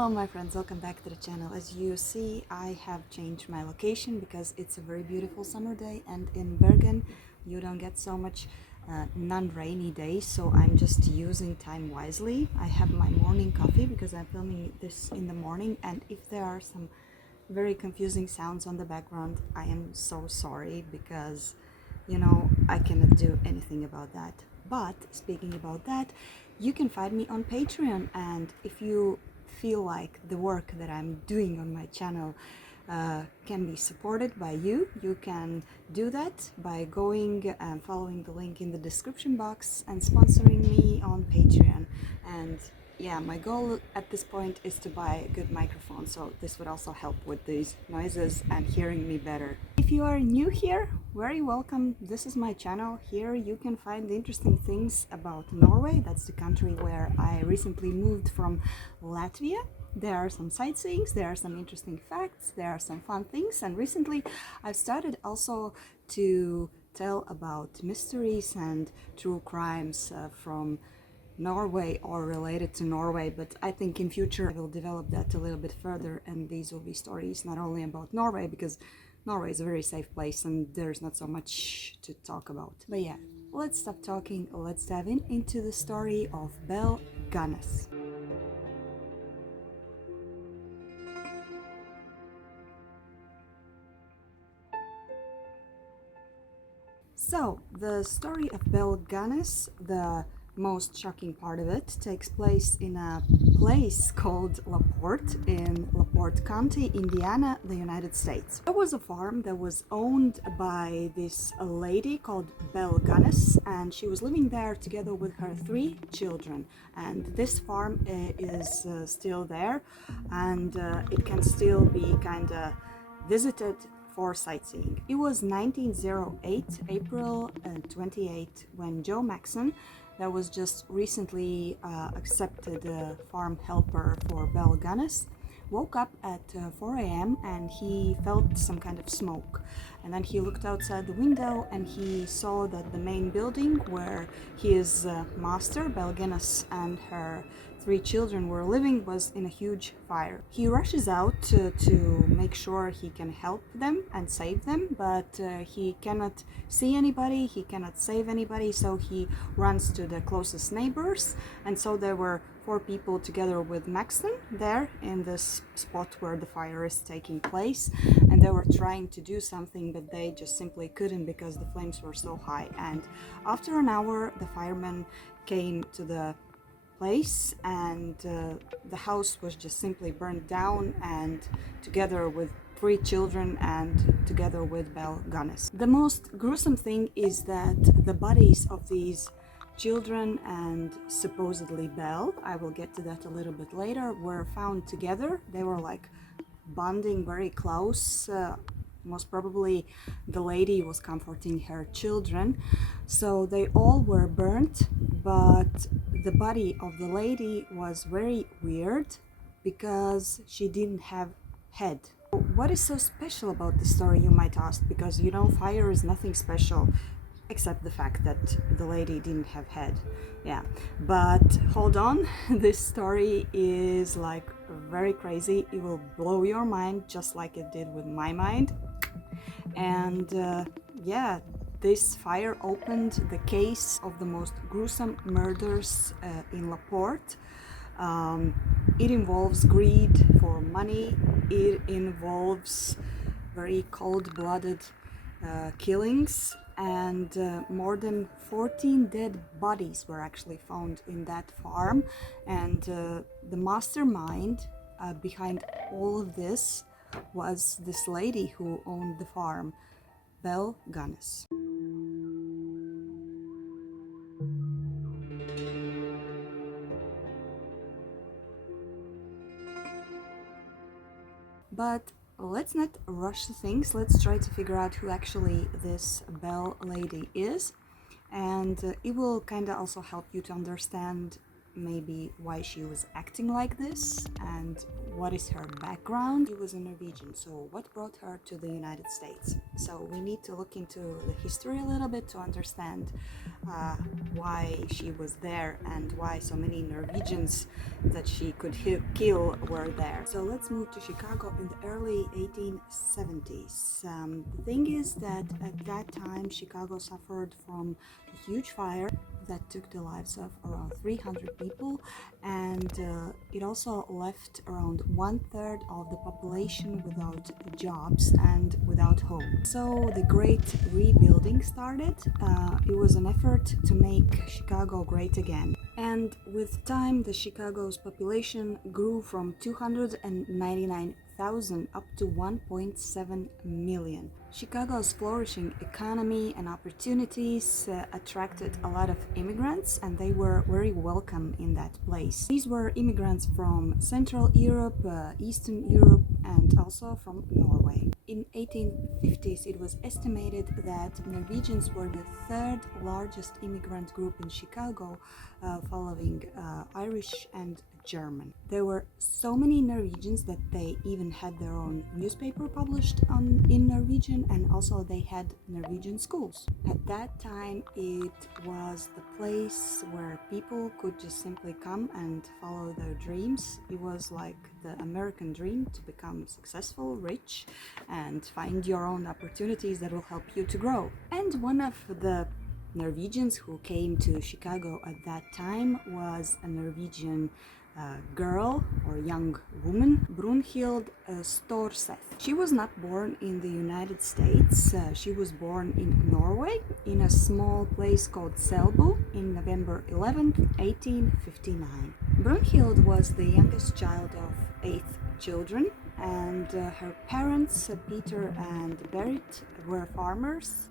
Hello my friends, welcome back to the channel. As you see, I have changed my location because it's a very beautiful summer day, and in Bergen you don't get so much non-rainy days, so I'm just using time wisely. I have my morning coffee because I'm filming this in the morning, and if there are some very confusing sounds on the background, I am so sorry because I cannot do anything about that. But speaking about that, you can find me on Patreon, and if you feel like the work that I'm doing on my channel can be supported by you, you can do that by going and following the link in the description box and sponsoring me on Patreon. And yeah, my goal at this point is to buy a good microphone, so this would also help with these noises and hearing me better. If you are new here, very welcome. This is my channel. Here you can find interesting things about Norway. That's the country where I recently moved from Latvia. There are some sightseeings, there are some interesting facts, there are some fun things, and recently I've started also to tell about mysteries and true crimes from Norway or related to Norway, but I think in future I will develop that a little bit further, and these will be stories not only about Norway, because Norway is a very safe place and there's not so much to talk about. But yeah, let's stop talking, let's dive into the story of BELLE GUNNESS. So, the story of BELLE GUNNESS, the most shocking part of it, takes place in a place called LaPorte in LaPorte County, Indiana, the United States. There was a farm that was owned by this lady called BELLE GUNNESS, and she was living there together with her 3 children. And this farm is still there, and it can still be kind of visited for sightseeing. It was 1908, April 28, when Joe Maxon, that was just recently accepted farm helper for BELLE GUNNESS, woke up at 4 a.m. and he felt some kind of smoke. And then he looked outside the window and he saw that the main building where his master, BELLE GUNNESS, and her 3 children were living was in a huge fire. He rushes out to make sure he can help them and save them, but he cannot see anybody, he cannot save anybody, so he runs to the closest neighbors. And so there were 4 people together with Maxon there in this spot where the fire is taking place, and they were trying to do something, but they just simply couldn't because the flames were so high. And after an hour, the firemen came to the place, and the house was just simply burned down, and together with 3 children and together with BELLE GUNNESS. The most gruesome thing is that the bodies of these children and supposedly Belle, I will get to that a little bit later, were found together. They were like bonding very close. Most probably the lady was comforting her children, so they all were burnt, but the body of the lady was very weird because she didn't have head. What is so special about this story, you might ask, because fire is nothing special except the fact that the lady didn't have head. Yeah, but hold on, this story is like very crazy. It will blow your mind just like it did with my mind. And yeah, this fire opened the case of the most gruesome murders in LaPorte. It involves greed for money. It involves very cold-blooded killings, and more than 14 dead bodies were actually found in that farm. And the mastermind behind all of this was this lady who owned the farm, BELLE GUNNESS. But let's not rush things. Let's try to figure out who actually this Belle lady is, and it will kind of also help you to understand maybe why she was acting like this and what is her background. She was a Norwegian, so what brought her to the United States? So we need to look into the history a little bit to understand why she was there and why so many Norwegians that she could kill were there. So let's move to Chicago in the early 1870s. The thing is that at that time Chicago suffered from a huge fire that took the lives of around 300 people, and it also left around 1/3 of the population without jobs and without home. So the great rebuilding started. It was an effort to make Chicago great again. And with time, the Chicago's population grew from 299,000 up to 1.7 million. Chicago's flourishing economy and opportunities attracted a lot of immigrants, and they were very welcome in that place. These were immigrants from Central Europe, Eastern Europe, and also from Norway. In 1850s, it was estimated that Norwegians were the third largest immigrant group in Chicago, following Irish and German. There were so many Norwegians that they even had their own newspaper published in Norwegian, and also they had Norwegian schools. At that time, it was the place where people could just simply come and follow their dreams. It was like the American dream to become successful, rich, and find your own opportunities that will help you to grow. And one of the Norwegians who came to Chicago at that time was a Norwegian girl or young woman, Brunhild Storseth. She was not born in the United States. She was born in Norway in a small place called Selbu in November 11th, 1859. Brunhild was the youngest child of 8 children, and her parents, Peter and Berit, were farmers.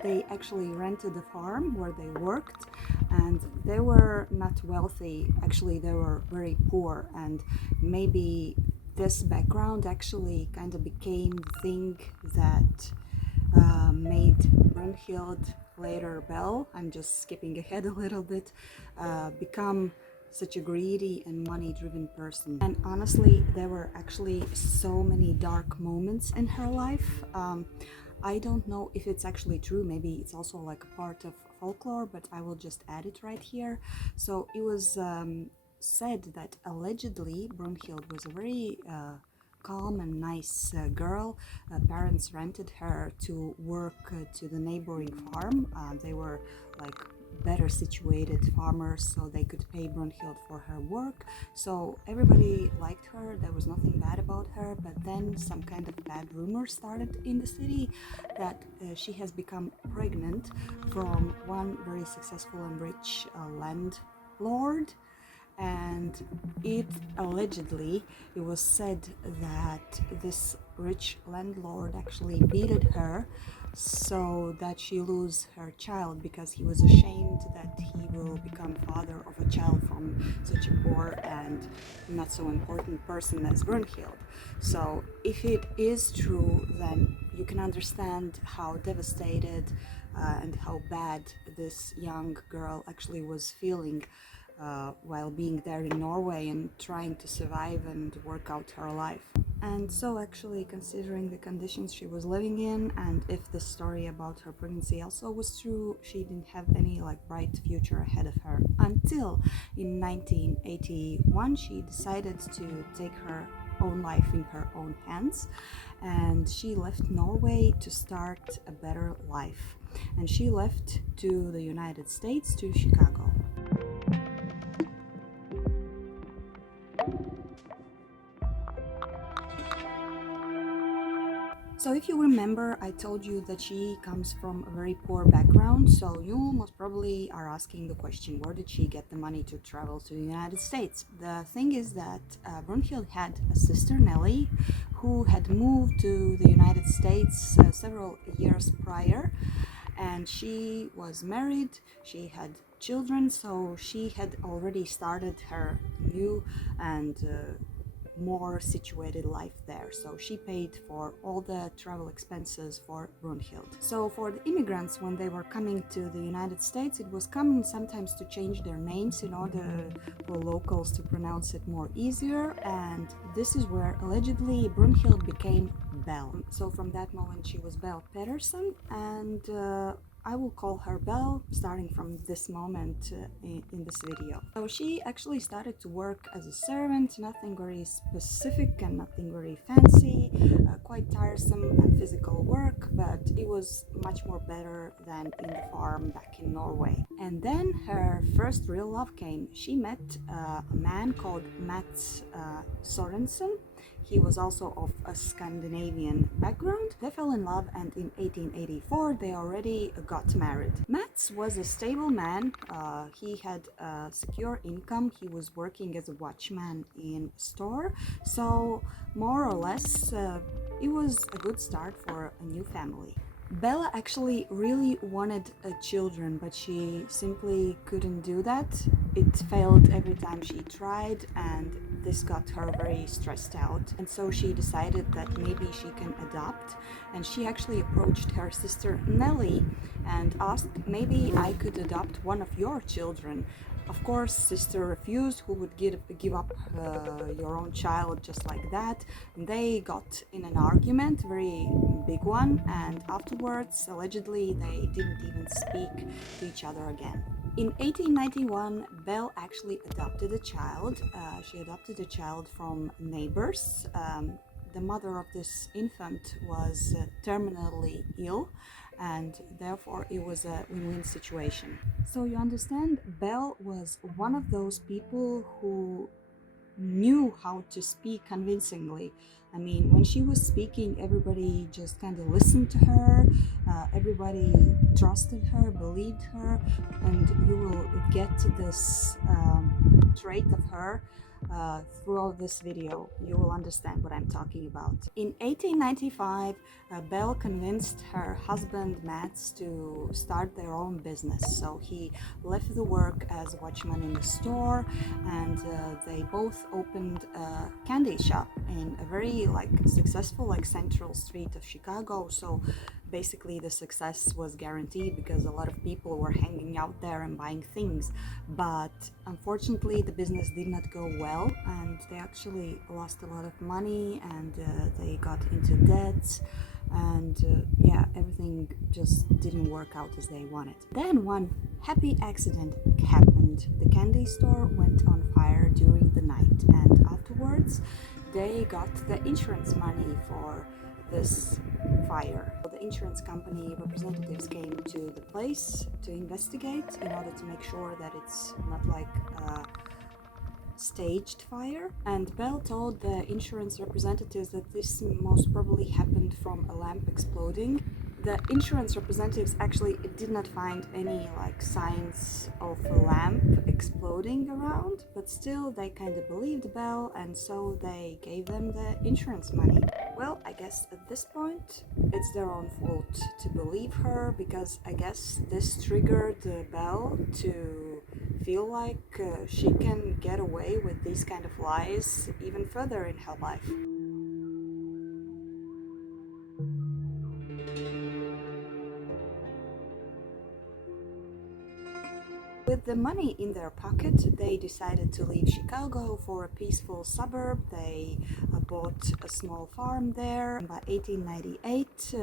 They actually rented a farm where they worked, and they were not wealthy. Actually, they were very poor, and maybe this background actually kind of became the thing that made Brunhild, later Belle, I'm just skipping ahead a little bit, become such a greedy and money-driven person. And honestly, there were actually so many dark moments in her life. I don't know if it's actually true, maybe it's also like a part of folklore, but I will just add it right here. So it was said that allegedly Brunhild was a very calm and nice girl. Parents rented her to work to the neighboring farm. They were like better situated farmers, so they could pay Brunhild for her work. So everybody liked her, there was nothing bad about her. But then some kind of bad rumors started in the city that she has become pregnant from one very successful and rich landlord. And it was said that this rich landlord actually beated her so that she lose her child, because he was ashamed that he will become father of a child from such a poor and not so important person as Brunhild. So if it is true, then you can understand how devastated and how bad this young girl actually was feeling while being there in Norway and trying to survive and work out her life. And so actually, considering the conditions she was living in, and if the story about her pregnancy also was true, she didn't have any like bright future ahead of her, until in 1981 she decided to take her own life in her own hands, and she left Norway to start a better life, and she left to the United States, to Chicago. So if you remember, I told you that she comes from a very poor background, so you most probably are asking the question, where did she get the money to travel to the United States? The thing is that Brunhild had a sister, Nellie, who had moved to the United States several years prior, and she was married, she had children, so she had already started her new and more situated life there. So she paid for all the travel expenses for Brunhild. So for the immigrants, when they were coming to the United States, it was common sometimes to change their names in order for locals to pronounce it more easier, and this is where allegedly Brunhild became Belle. So from that moment she was Belle Pedersen, and I will call her Belle starting from this moment in this video. So she actually started to work as a servant, nothing very specific and nothing very fancy, quite tiresome and physical work, but it was much more better than in the farm back in Norway. And then her first real love came. She met a man called Mats Sorensen. He was also of a Scandinavian background. They fell in love, and in 1884 they already got married. Mats was a stable man. He had a secure income. He was working as a watchman in a store. So more or less it was a good start for a new family. Bella actually really wanted children, but she simply couldn't do that. It failed every time she tried, and this got her very stressed out. And so she decided that maybe she can adopt, and she actually approached her sister Nellie and asked, maybe I could adopt one of your children. Of course, sister refused. Who would give up your own child just like that? And they got in an argument, very big one, and afterwards, allegedly, they didn't even speak to each other again. In 1891, Belle actually adopted a child. She adopted a child from neighbors. The mother of this infant was terminally ill, and therefore it was a win-win situation. So you understand, Belle was one of those people who knew how to speak convincingly. I mean, when she was speaking, everybody just kind of listened to her, everybody trusted her, believed her, and you will get this trait of her throughout this video. You will understand what I'm talking about. In 1895, Belle convinced her husband Mats to start their own business. So he left the work as a watchman in the store, and they both opened a candy shop in a very successful central street of Chicago. So basically the success was guaranteed because a lot of people were hanging out there and buying things, but unfortunately the business did not go well, and they actually lost a lot of money, and they got into debts, and yeah, everything just didn't work out as they wanted. Then one happy accident happened. The candy store went on fire during the night, and afterwards they got the insurance money for this fire. The insurance company representatives came to the place to investigate in order to make sure that it's not like a staged fire, and Belle told the insurance representatives that this most probably happened from a lamp exploding. The insurance representatives actually did not find any signs of a lamp exploding around, but still they kind of believed Belle, and so they gave them the insurance money. Well, I guess at this point it's their own fault to believe her, because I guess this triggered Belle to feel like she can get away with these kind of lies even further in her life. With the money in their pocket, they decided to leave Chicago for a peaceful suburb. They bought a small farm there. By 1898,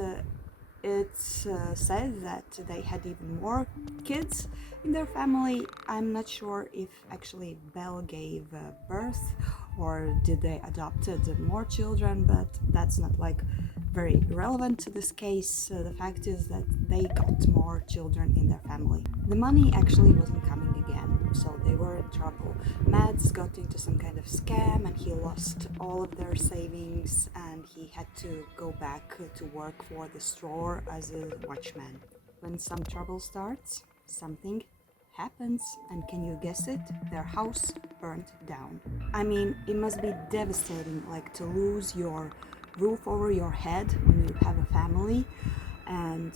it's said that they had even more kids in their family. I'm not sure if actually Belle gave birth or did they adopted more children, but that's not very relevant to this case. The fact is that they got more children in their family. The money actually wasn't coming again, so they were in trouble. Mads got into some kind of scam, and he lost all of their savings, and he had to go back to work for the store as a watchman. When some trouble starts, something happens, and can you guess it? Their house burned down. I mean, it must be devastating, to lose your roof over your head when you have a family, and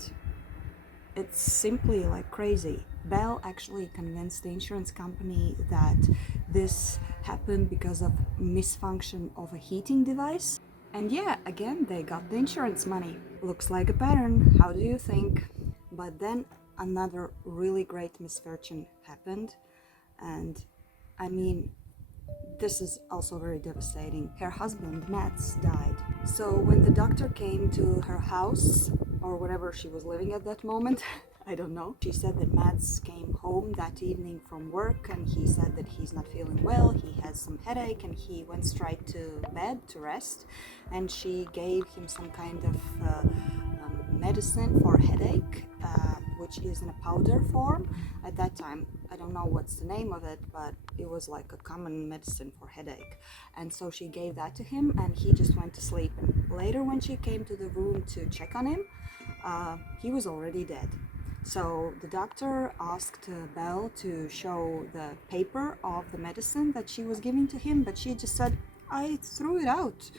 it's simply crazy. Belle actually convinced the insurance company that this happened because of misfunction of a heating device. And yeah, again, they got the insurance money. Looks like a pattern. How do you think? But then another really great misfortune happened. And I mean, this is also very devastating. Her husband, Mats, died. So when the doctor came to her house, or whatever she was living at that moment, I don't know, she said that Mats came home that evening from work and he said that he's not feeling well, he has some headache, and he went straight to bed to rest. And she gave him some kind of medicine for headache, which is in a powder form. At that time, I don't know what's the name of it, but it was like a common medicine for headache. And so she gave that to him and he just went to sleep. And later when she came to the room to check on him, he was already dead. So the doctor asked Belle to show the paper of the medicine that she was giving to him, but she just said, I threw it out.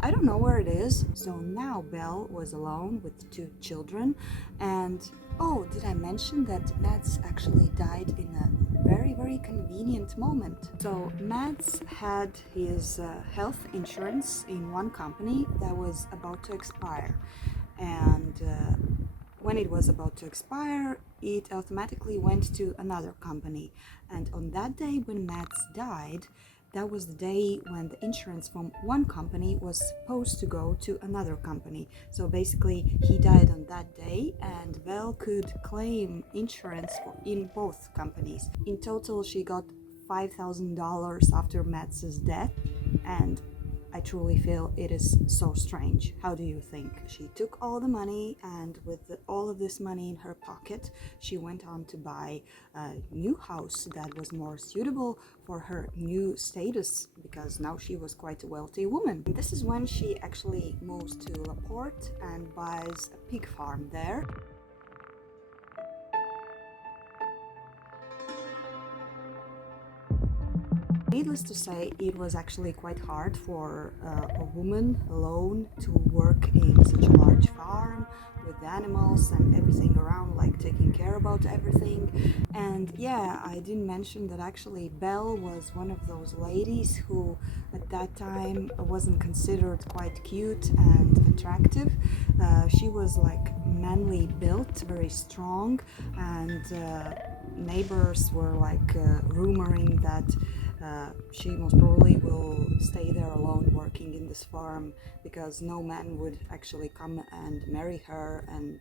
I don't know where it is. So now Belle was alone with 2 children. And oh, did I mention that Mads actually died in a very, very convenient moment? So Mads had his health insurance in one company that was about to expire. And when it was about to expire, it automatically went to another company. And on that day when Mads died, that was the day when the insurance from one company was supposed to go to another company. So basically, he died on that day, and Belle could claim insurance in both companies. In total, she got $5,000 after Mats's death, and I truly feel it is so strange. How do you think? She took all the money, and with all of this money in her pocket, she went on to buy a new house that was more suitable for her new status, because now she was quite a wealthy woman. And this is when she actually moves to Laporte and buys a pig farm there. Needless to say, it was actually quite hard for a woman alone to work in such a large farm with animals and everything around, like taking care about everything. And yeah, I didn't mention that actually Belle was one of those ladies who at that time wasn't considered quite cute and attractive. She was like manly built, very strong, and neighbors were like rumoring that she most probably will stay there alone working in this farm, because no man would actually come and marry her, and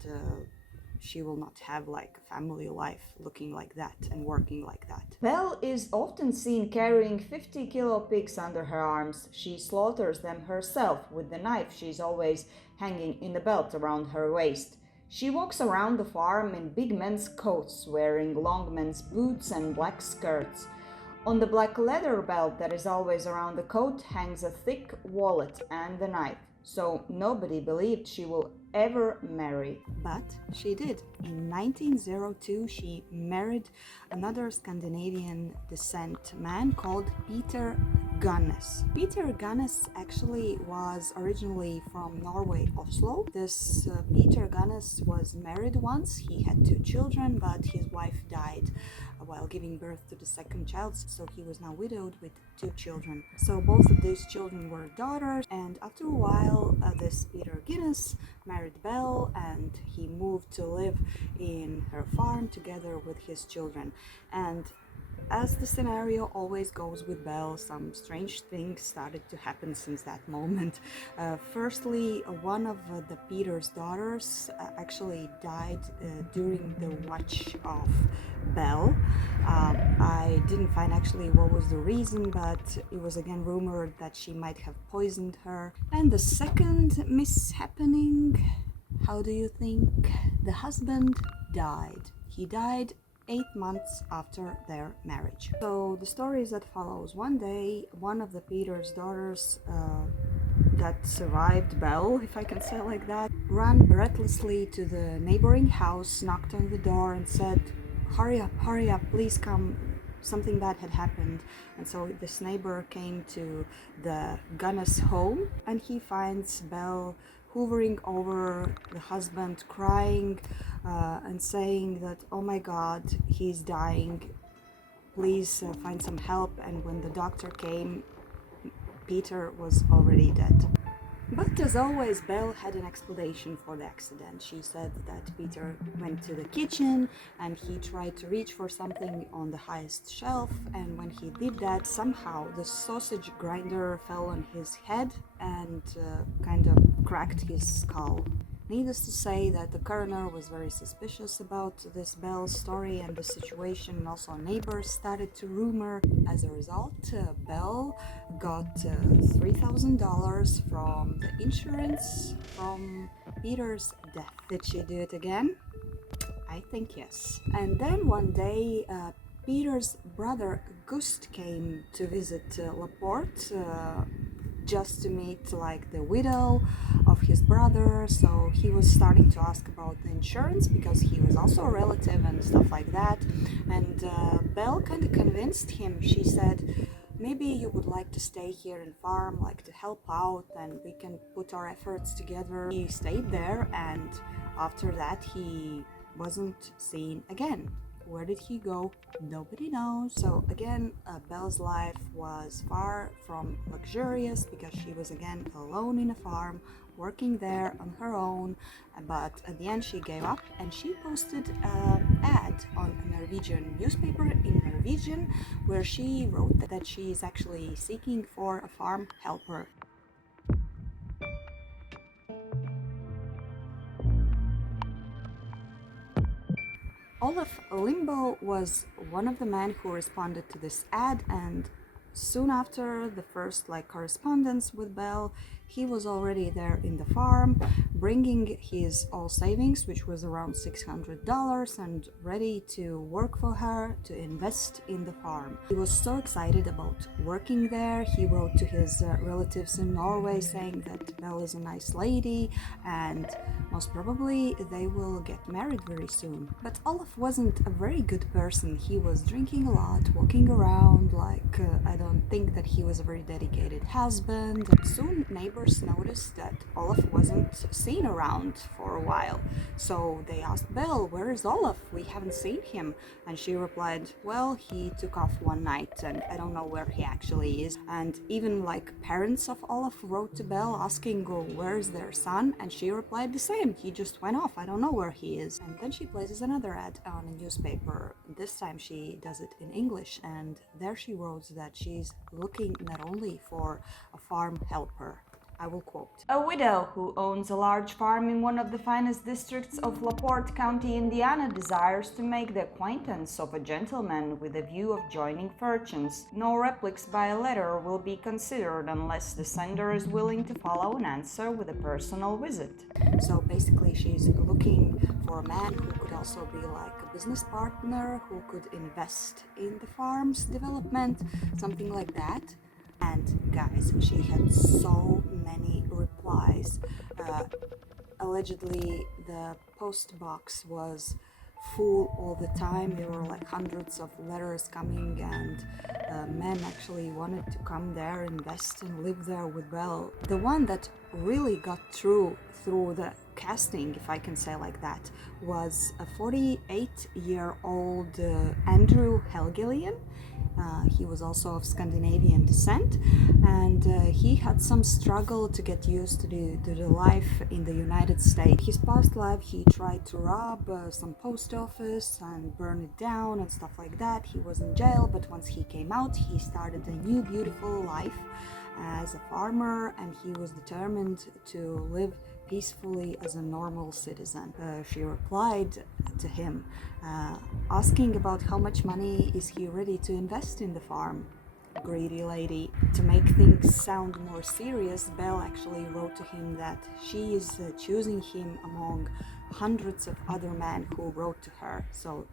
she will not have like a family life looking like that and working like that. Belle is often seen carrying 50-kilo pigs under her arms. She slaughters them herself with the knife she's always hanging in a belt around her waist. She walks around the farm in big men's coats, wearing long men's boots and black skirts. On the black leather belt that is always around the coat hangs a thick wallet and a knife, so nobody believed she will ever marry. But she did. In 1902, she married another Scandinavian descent man called Peter Gunnes. Peter Gunnes actually was originally from Norway, Oslo. This Peter Gunnes was married once. He had 2 children, but his wife died while giving birth to the second child, so he was now widowed with 2 children. So both of these children were daughters, and after a while, this Peter Guinness married Belle, and he moved to live in her farm together with his children. And as the scenario always goes with Belle, some strange things started to happen since that moment. Firstly, one of the Peter's daughters actually died during the watch of Belle. I didn't find actually what was the reason, but it was again rumored that she might have poisoned her. And the second mishappening, how do you think? The husband died. He died 8 months after their marriage. So the story is that follows. One day, one of the Peter's daughters that survived Belle, if I can say it like that, ran breathlessly to the neighboring house, knocked on the door and said, hurry up, please come. Something bad had happened. And so this neighbor came to the Gunnes home, and he finds Belle hovering over the husband, crying and saying that, oh my god, he's dying. please find some help. And when the doctor came, Peter was already dead. But as always, Belle had an explanation for the accident. She said that Peter went to the kitchen and he tried to reach for something on the highest shelf, and when he did that, somehow the sausage grinder fell on his head and kind of cracked his skull. Needless to say that the coroner was very suspicious about this Belle story and the situation, and also neighbors started to rumor. As a result, Belle got $3,000 from the insurance from Peter's death. Did she do it again? I think yes. And then one day, Peter's brother Gust came to visit Laporte just to meet like the widow of his brother. So he was starting to ask about the insurance because he was also a relative and stuff like that. And Belle kind of convinced him. She said, maybe you would like to stay here and farm, like to help out, and we can put our efforts together. He stayed there, and after that he wasn't seen again. Where did he go? Nobody knows. So again, Belle's life was far from luxurious because she was again alone in a farm, working there on her own. But at the end she gave up and she posted an ad on a Norwegian newspaper in Norwegian where she wrote that she is actually seeking for a farm helper. Olaf Limbo was one of the men who responded to this ad, and soon after the first correspondence with Belle, he was already there in the farm, bringing his all savings, which was around $600, and ready to work for her to invest in the farm. He was so excited about working there. He wrote to his relatives in Norway saying that Belle is a nice lady and most probably they will get married very soon. But Olaf wasn't a very good person. He was drinking a lot, walking around I don't think that he was a very dedicated husband. Soon neighbors noticed that Olaf wasn't seen around for a while. So they asked Belle, where is Olaf? We haven't seen him. And she replied, well, he took off one night and I don't know where he actually is. And even parents of Olaf wrote to Belle asking, oh, where is their son? And she replied the same. He just went off. I don't know where he is. And then she places another ad on a newspaper. This time she does it in English, and there she wrote that she's looking not only for a farm helper. I will quote. A widow who owns a large farm in one of the finest districts of LaPorte County, Indiana, desires to make the acquaintance of a gentleman with a view of joining fortunes. No replies by a letter will be considered unless the sender is willing to follow an answer with a personal visit. So basically she's looking for a man who could also be like a business partner, who could invest in the farm's development, something like that. And guys, she had so many replies. Allegedly, the post box was full all the time. There were hundreds of letters coming, and men actually wanted to come there, invest, and live there with Belle. The one that really got through the casting, if I can say like that, was a 48-year-old Andrew Helgelian. He was also of Scandinavian descent, and he had some struggle to get used to the life in the United States. His past life, he tried to rob some post office and burn it down and stuff like that. He was in jail, but once he came out, he started a new beautiful life as a farmer, and he was determined to live peacefully as a normal citizen. She replied to him, asking about how much money is he ready to invest in the farm. Greedy lady. To make things sound more serious, Belle actually wrote to him that she is choosing him among hundreds of other men who wrote to her, so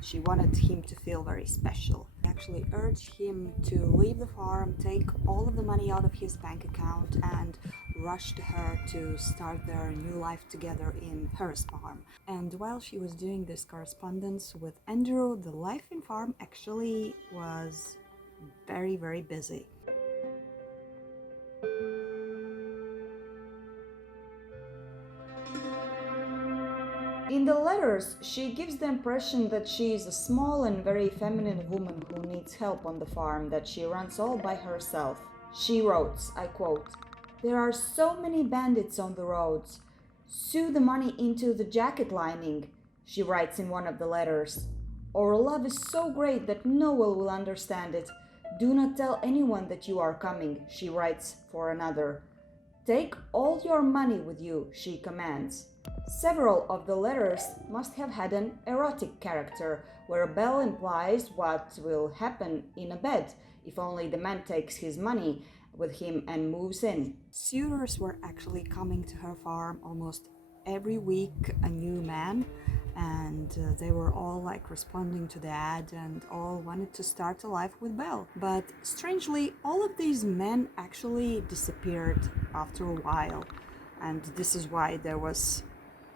she wanted him to feel very special. She actually urged him to leave the farm, take all of the money out of his bank account, and rush to her to start their new life together in her farm. And while she was doing this correspondence with Andrew, the life in farm actually was very, very busy. In the letters, she gives the impression that she is a small and very feminine woman who needs help on the farm, that she runs all by herself. She wrote, I quote, "There are so many bandits on the roads. Sew the money into the jacket lining," she writes in one of the letters. "Our love is so great that no one will understand it. Do not tell anyone that you are coming," she writes for another. "Take all your money with you," she commands. Several of the letters must have had an erotic character, where Belle implies what will happen in a bed if only the man takes his money with him and moves in. Suitors were actually coming to her farm almost every week, a new man, and they were all like responding to the ad and all wanted to start a life with Belle. But strangely, all of these men actually disappeared after a while, and this is why there was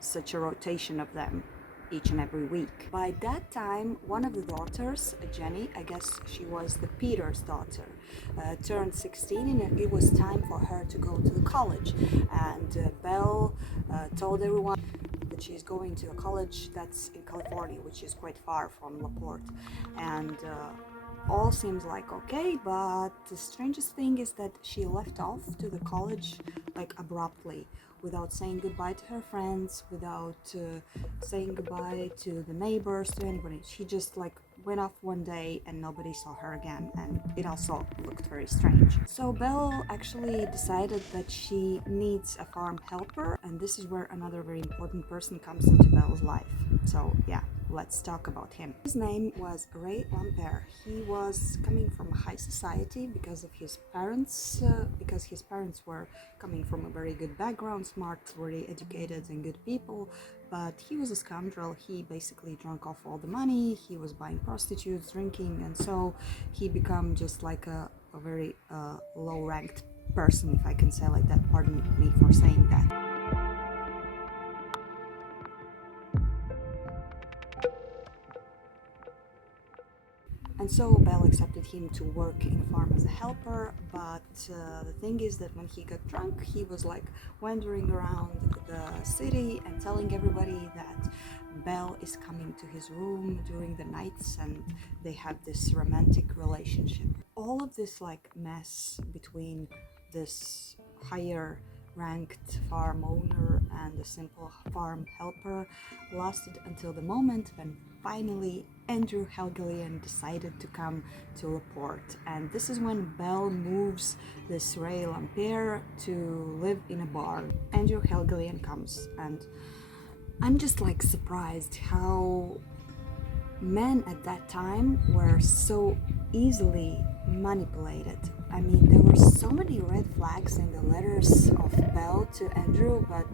such a rotation of them each and every week. By that time, one of the daughters, Jenny, I guess she was the Peter's daughter, turned 16, and it was time for her to go to the college. And Belle told everyone that she's going to a college that's in California, which is quite far from LaPorte. And all seems like okay, but the strangest thing is that she left off to the college like abruptly, without saying goodbye to her friends, without saying goodbye to the neighbors, to anybody. She just like went off one day and nobody saw her again, and it also looked very strange. So Belle actually decided that she needs a farm helper, and this is where another very important person comes into Belle's life. So yeah, let's talk about him. His name was Ray Lampere. He was coming from high society because of his parents, because his parents were coming from a very good background, smart, very educated and good people, but he was a scoundrel. He basically drank off all the money, he was buying prostitutes, drinking, and so he became just like a very low-ranked person, if I can say like that. Pardon me for saying that. And so Belle accepted him to work in a farm as a helper, but the thing is that when he got drunk, he was like wandering around the city and telling everybody that Belle is coming to his room during the nights and they have this romantic relationship. All of this like mess between this higher ranked farm owner and a simple farm helper lasted until the moment when finally Andrew Helgelien decided to come to LaPorte, and this is when Belle moves this Ray Lampere to live in a barn. Andrew Helgelien comes, and I'm just like surprised how men at that time were so easily manipulated. I mean, there were so many red flags in the letters of Belle to Andrew, but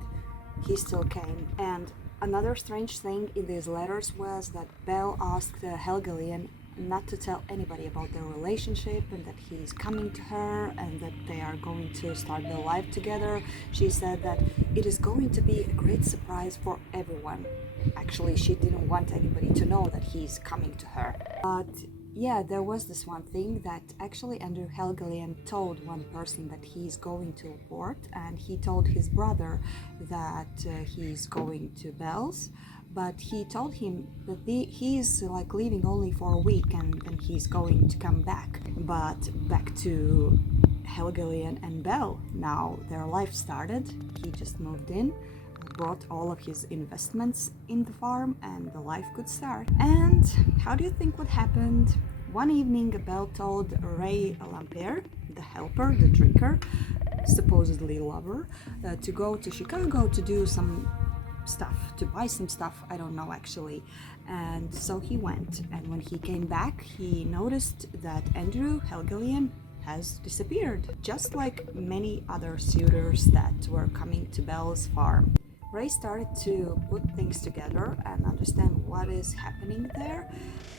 he still came. And another strange thing in these letters was that Belle asked Helgelien not to tell anybody about their relationship and that he's coming to her and that they are going to start their life together. She said that it is going to be a great surprise for everyone. Actually, she didn't want anybody to know that he's coming to her. But yeah, there was this one thing that actually Andrew Helgelien told one person that he's going to LaPorte, and he told his brother that he's going to Belle's, but he told him that he's like leaving only for a week and then he's going to come back. But back to Helgelien and Belle. Now their life started. He just moved in, brought all of his investments in the farm, and the life could start. And how do you think what happened? One evening, Belle told Ray Lampere, the helper, the drinker, supposedly lover, to go to Chicago to do some stuff, to buy some stuff, I don't know actually. And so he went, and when he came back, he noticed that Andrew Helgelien has disappeared, just like many other suitors that were coming to Belle's farm. Ray started to put things together and understand what is happening there,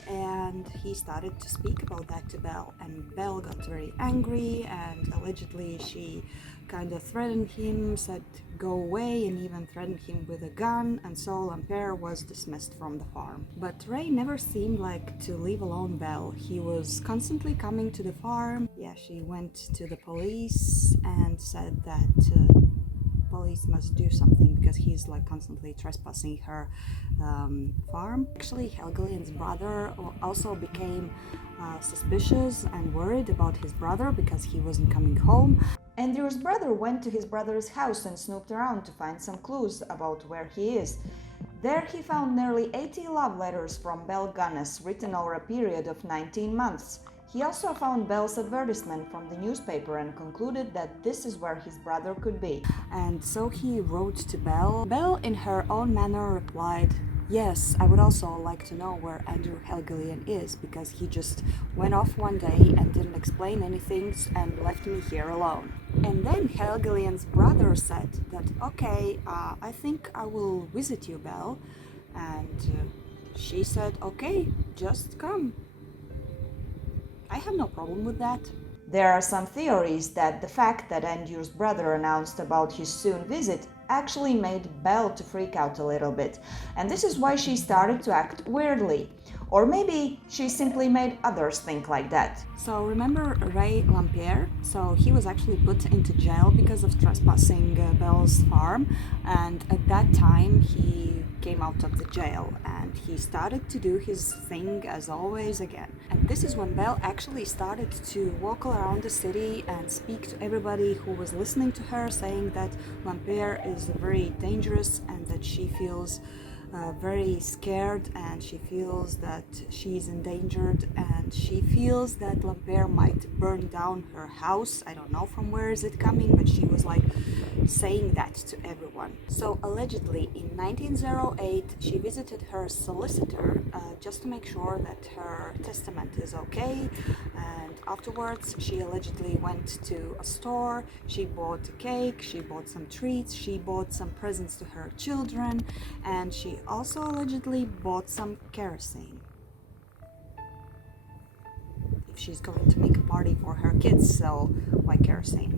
and he started to speak about that to Belle, and Belle got very angry, and allegedly she kind of threatened him, said go away, and even threatened him with a gun, and so Lampere was dismissed from the farm. But Ray never seemed like to leave alone Belle. He was constantly coming to the farm. Yeah, she went to the police and said that police must do something because he's like constantly trespassing her farm. Actually, Helgelien's brother also became suspicious and worried about his brother because he wasn't coming home. Andrew's brother went to his brother's house and snooped around to find some clues about where he is. There he found nearly 80 love letters from BELLE GUNNESS written over a period of 19 months. He also found Belle's advertisement from the newspaper and concluded that this is where his brother could be. And so he wrote to Belle. Belle, in her own manner, replied, "Yes, I would also like to know where Andrew Helgelien is, because he just went off one day and didn't explain anything and left me here alone." And then Helgelien's brother said that, "Okay, I think I will visit you, Belle." And she said, "Okay, just come. I have no problem with that." There are some theories that the fact that Andrew's brother announced about his soon visit actually made Belle to freak out a little bit, and this is why she started to act weirdly. Or maybe she simply made others think like that. So remember Ray Lampierre? So he was actually put into jail because of trespassing Belle's farm, and at that time he came out of the jail and he started to do his thing as always again. And this is when Belle actually started to walk around the city and speak to everybody who was listening to her, saying that Lampierre is very dangerous and that she feels very scared, and she feels that she's endangered, and she feels that Lampierre might burn down her house. I don't know from where is it coming, but she was like saying that to everyone. So allegedly in 1908 she visited her solicitor just to make sure that her testament is okay, and afterwards she allegedly went to a store, she bought a cake, she bought some treats, she bought some presents to her children, and she also allegedly bought some kerosene if she's going to make a party for her kids, so why kerosene?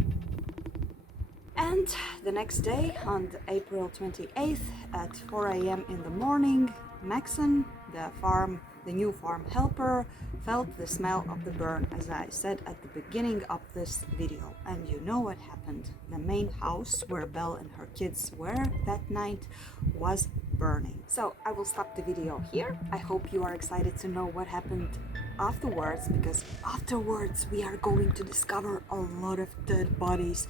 And the next day, on April 28th at 4 a.m. in the morning, Maxon, the new farm helper, felt the smell of the burn, as I said at the beginning of this video. And you know what happened. The main house where Belle and her kids were that night was burning. So I will stop the video here. I hope you are excited to know what happened afterwards, because afterwards we are going to discover a lot of dead bodies,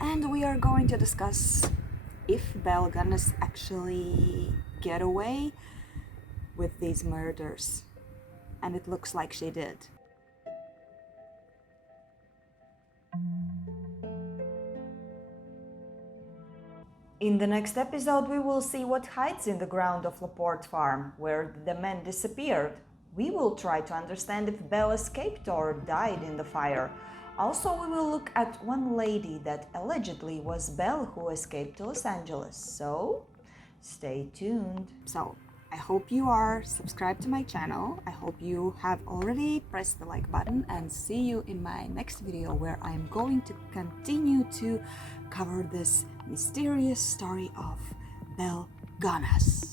and we are going to discuss if BELLE GUNNESS actually get away with these murders. And it looks like she did. In the next episode, we will see what hides in the ground of Laporte farm, where the men disappeared. We will try to understand if Belle escaped or died in the fire. Also, we will look at one lady that allegedly was Belle who escaped to Los Angeles. So, stay tuned. So, I hope you are subscribed to my channel. I hope you have already pressed the like button, and see you in my next video, where I'm going to continue to cover this mysterious story of BELLE GUNNESS.